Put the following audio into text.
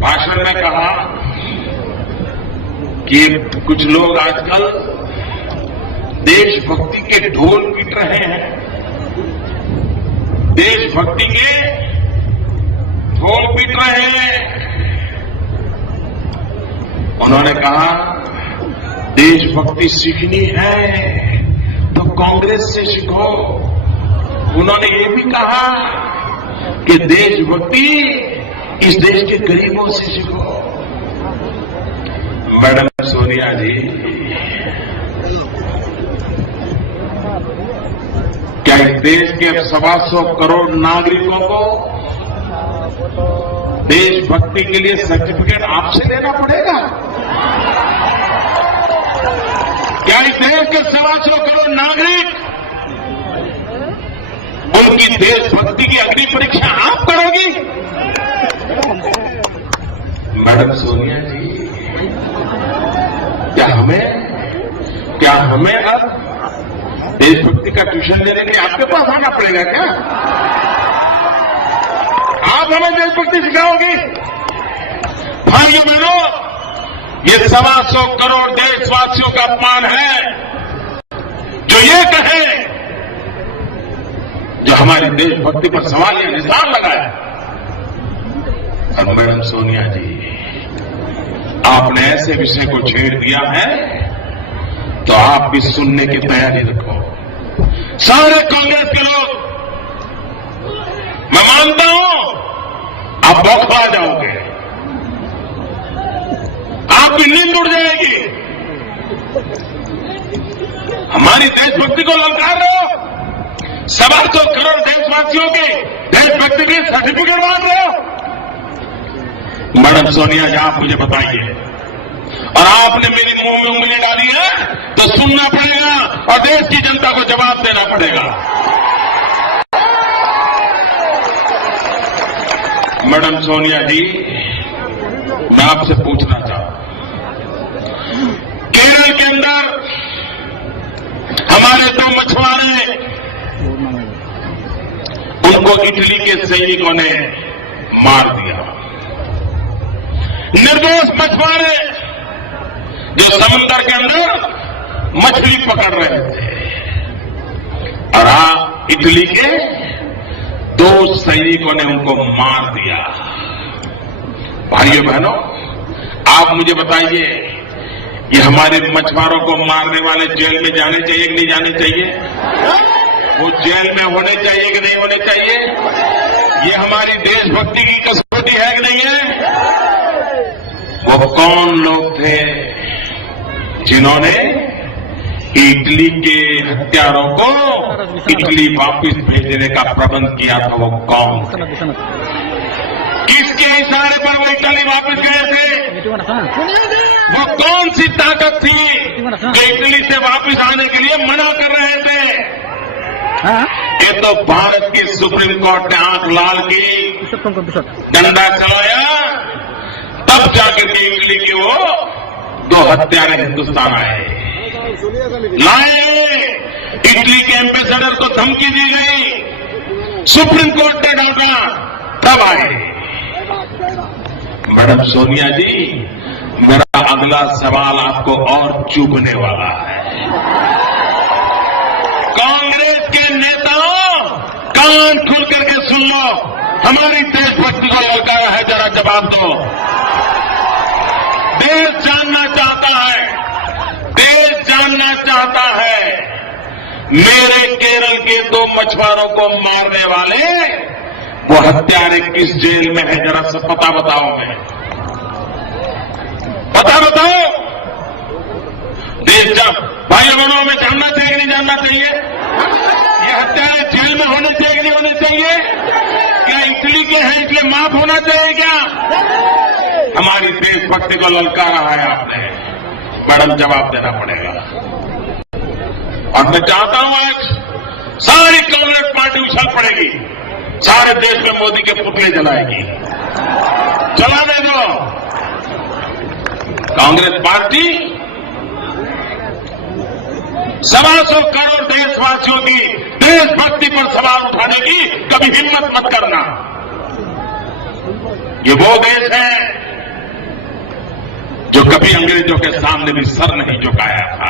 भाषण में कहा कि कुछ लोग आजकल देशभक्ति के ढोल पीट रहे हैं। देशभक्ति के ढोल पीट रहे हैं। उन्होंने कहा देशभक्ति सीखनी है तो कांग्रेस से सीखो। उन्होंने ये भी कहा कि देशभक्ति इस देश के गरीबों से सीखो। मैडम सोनिया जी, क्या इस देश के 125 करोड़ नागरिकों को देशभक्ति के लिए सर्टिफिकेट आपसे लेना पड़ेगा? क्या इस देश के 125 करोड़ नागरिक उनकी देशभक्ति की अग्नि परीक्षा आप करोगी? मैडम सोनिया जी, क्या हमें अब देशभक्ति का ट्यूशन लेने के लिए आपके पास आना पड़ेगा क्या? आप हमें देशभक्ति सिखाओगी? भाइयों बहनों, ये 125 करोड़ देशवासियों का अपमान है जो ये कहे, जो हमारी देशभक्ति पर सवाल या निशान लगाए। और मैडम सोनिया जी, आपने ऐसे विषय को छेड़ दिया है तो आप भी सुनने की तैयारी रखो। सारे कांग्रेस के लोग, मैं मानता हूं आप बौखला जाओगे, आपकी नींद उड़ जाएगी। हमारी देशभक्ति को ललकार रहे हो। 125 करोड़ देशवासियों के देशभक्ति की सर्टिफिकेट मांग रहे हो। मैडम सोनिया जी, आप मुझे बताइए, और आपने मेरी मुंह में उंगली डाली है तो सुनना पड़ेगा और देश की जनता को जवाब देना पड़ेगा। मैडम सोनिया जी, मैं आपसे पूछना चाहूं, केरल के अंदर हमारे 2 मछुआरे, उनको इटली के सैनिकों ने मार दिया। निर्दोष मछुआरे जो समुद्र के अंदर मछली पकड़ रहे थे, और इटली के 2 सैनिकों ने उनको मार दिया। भाइयों बहनों, आप मुझे बताइए, ये हमारे मछुआरों को मारने वाले जेल में जाने चाहिए कि नहीं जाने चाहिए? वो जेल में होने चाहिए कि नहीं होने चाहिए? ये हमारी देशभक्ति की कसौटी है कि नहीं है? वो कौन लोग थे जिन्होंने इटली के हत्यारों को इटली वापस भेजने का प्रबंध किया था? वो कौन थे? किसके इशारे पर वो इटली वापस गए थे? वो कौन सी ताकत थी जो इटली से वापस आने के लिए मना कर रहे थे? ये तो भारत की सुप्रीम कोर्ट ने आंख लाल की, डंडा चलाया, तब जाकर के इटली के वो 2 हत्यारे हिंदुस्तान आए। लाए, इटली के एम्बेसडर को धमकी दी गई, सुप्रीम कोर्ट ने डांटा, तब आए। मैडम सोनिया जी, मेरा अगला सवाल आपको और चुभने वाला है। कांग्रेस के नेताओं, कान खोल करके सुन लो, हमारी देशभक्ति को ललकारा है, जरा जवाब दो। देश जानना चाहता है मेरे केरल के 2 मछुआरों को मारने वाले वो हत्यारे किस जेल में है, जरा सब पता बताओ। मैं पता बताओ। देश भाइयों बहनों में जानना चाहिए कि नहीं जानना चाहिए? ये हत्यारे जेल में होने चाहिए कि नहीं होने चाहिए? क्या इटली के हैं इसलिए माफ होना चाहिए क्या? हमारी देशभक्ति को ललकारा है आपने। मैडम, जवाब देना पड़ेगा। और मैं चाहता हूं आज सारी कांग्रेस पार्टी उछल पड़ेगी, सारे देश में मोदी के पुतले जलाएगी। जलाने दो। कांग्रेस पार्टी 125 करोड़ देशवासियों की देशभक्ति पर सवाल उठाने की कभी हिम्मत मत करना। ये वो देश है कभी अंग्रेजों के सामने भी सर नहीं झुकाया था।